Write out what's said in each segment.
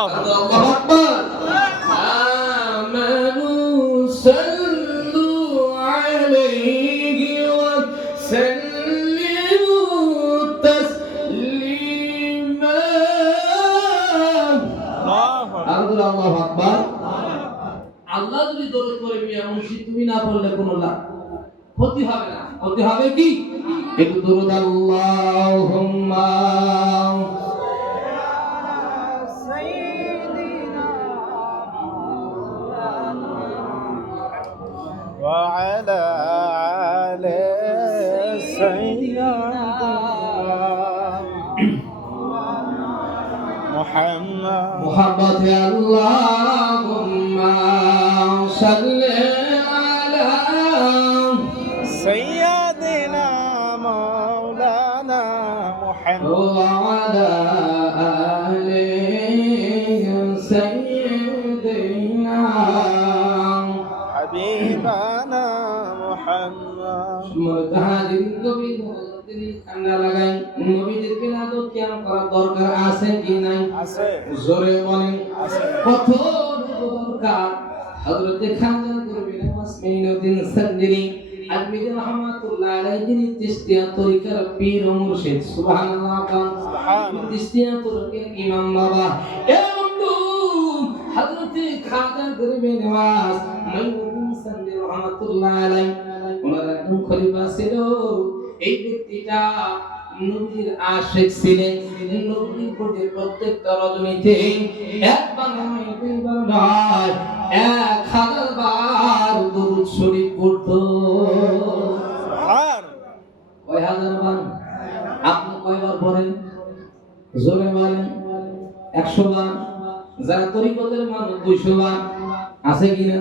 আল্লাহু আকবার। আমানু সাল্লু আলাইহি ওয়া সাল্লিমু তাসলিমা। আল্লাহু আকবার। আল্লাহ যদি দরুদ পড়ে মিয়া মুর্শিদ তুমি না পড়লে কোনো লাভ ক্ষতি হবে না। ক্ষতি হবে কি? একটু দরুদ আল্লাহুম্মা وعلى آل سيدنا محمد اللهم صل على سيدنا مولانا محمد وعلى آل سيدنا حبيبنا محمد মুতাহাদিন কবি তিনি কান্না লাগাই নবীদেরকে না তো কিয়াম করা দরকার আছে কি নাই? আছে। জোরে বলেন আছে। কত দরকার। হযরত খাজা করবিন মাসমিনুদ্দিন সঞ্জরি আজমির রহমাতুল্লাহ আলাইহি যিনি তিস্তিয়া তরিকার পীর ও মুর্শিদ সুবহানাল্লাহ সুবহানাল্লাহ তিস্তিয়া তরিকার ইমাম বাবা এ বন্ধু হযরত খাজা করবিন মাসমিনুদ্দিন সঞ্জরি রহমাতুল্লাহ আলাইহি ওনার একজন খলিফা ছিল। এই ব্যক্তিটা নবীর আশিক ছিলেন। নবীর প্রতি প্রত্যেকটা রজনীতে একবার নয় দুইবার নয় 1000 বার দরুদ শরীফ পড়তো। কয় হাজার বার? আপনি কয়বার পড়েন? জোরে বলেন। 100 বার। যারা তরিকতের মানুষ 200 বার আছে কিনা?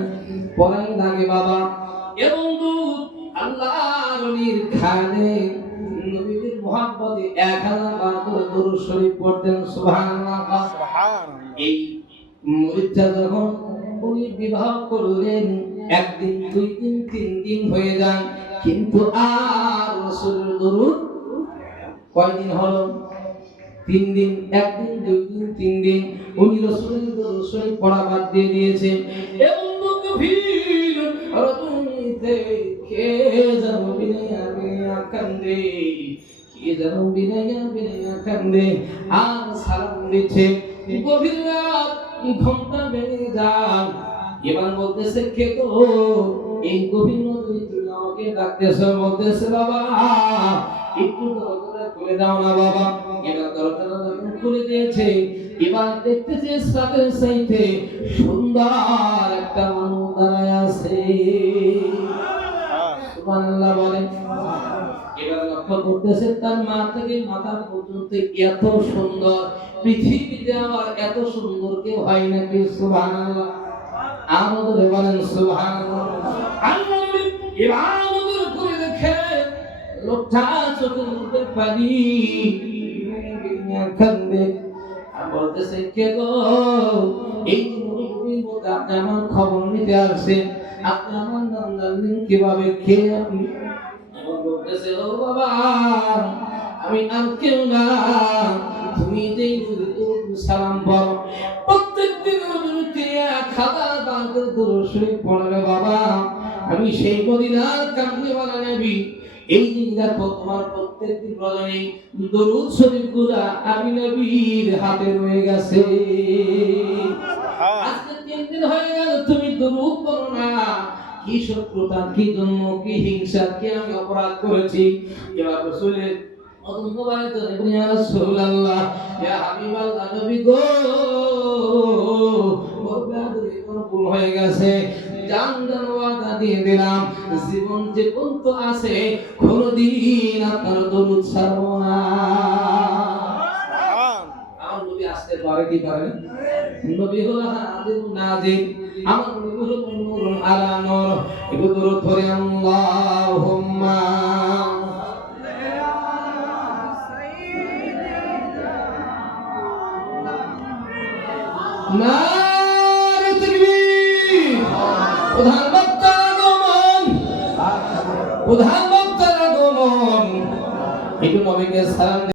পড়েন লাগে বাবা। এবং আল্লাহর ওলির খানে নবীর মুহাব্বতে 1000 বার করে দরুদ শরীফ পড়তেন। সুবহানাল্লাহ। এই মুরিদটা যখন উনি বিবাহ করলেন একদিন 2 দিন 3 দিন হয়ে যায় কিন্তু আর রাসূলের দরুদ কয়দিন হলো? 3 দিন। একদিন 2 দিন 3 দিন উনি রাসূলের দরুদ শরীফ পড়া বাদ দিয়ে দিয়েছে। এবং গভীর রজনীতে কে যেন বিনয়া বিনয়া কান্দে, কে যেন বিনয়া বিনয়া কান্দে আর সালাম দিচ্ছে। গভীর রাত ঘন্টা বেজে যায়। এবার বলতেছে কে তো এই গভীর রজনী তুমি আমাকে ডাকতেছো? বলতেছে বাবা একটু দরজাটা খুলে দাও না বাবা। এবার দরজাটা খুলে দিয়েছে। এবার দেখতেছে সাথে সাথে সুন্দর একটা মানুষ দাঁড়ায় আছে। সুবহানাল্লাহ বলেন। এবার লক্ষ্য করতেছে তার মা থেকে মাথা পর্যন্ত এত সুন্দর। পৃথিবীতে আবার এত সুন্দর কেউ হয় নাকি? সুবহানাল্লাহ। আমাদের বলেন সুবহানাল্লাহ। আল্লাহ ইবাদত করে দেখে লোকটা চোখের মধ্যে পানি কান্দে আর বলতেছে কে গো এই নবীর মধ্যে আপনি আমার খবর নিতে আসছেন, আপনি আমার নাম জানলেন কিভাবে? কে আপনি? বলতেছে ও বাবা আমি আর কেউ না, তুমি যেই সালাম পড়ো প্রত্যেকদিন রজনীতে 1000 বার করে দরুদ শরীফ পড়বে বাবা, আমি সেই মদিনার কামলিওয়ালা নবী। এই যে দেখো তোমার প্রত্যেকদিন রজনী দরুদ শরীফ গুলা আমি নবীর হাতে রয়ে গেছে। আজকে 3 দিন হয়ে গেল তুমি দরুদ পড়ো না। কি শত্রুতা, কি জন্ম, কি হিংসা, কি আমি অপরাধ করেছি? এবার রাসূলের অদম্ববায়িত ইয়া রাসূলুল্লাহ ইয়া হাবিবাল্লাহ নবী গো কোনো ভুল হয়ে গেছে, জান ওয়াদা দিয়ে দিলাম জীবন যে পর্যন্ত আছে কোনদিন আপনার দরুদ ছাড়ব না। আমার নবী আসতে পারে কি পারে? নবী হলো হাজির নাজির, আমার নবী হলো নূরুন আলা নূর। একটু দরুদ পড়ে আল্লাহুম্মা নারে তাকবীর। প্রধান বক্তার আগমন, প্রধান বক্তার আগমন। একটু নবীকে সালাম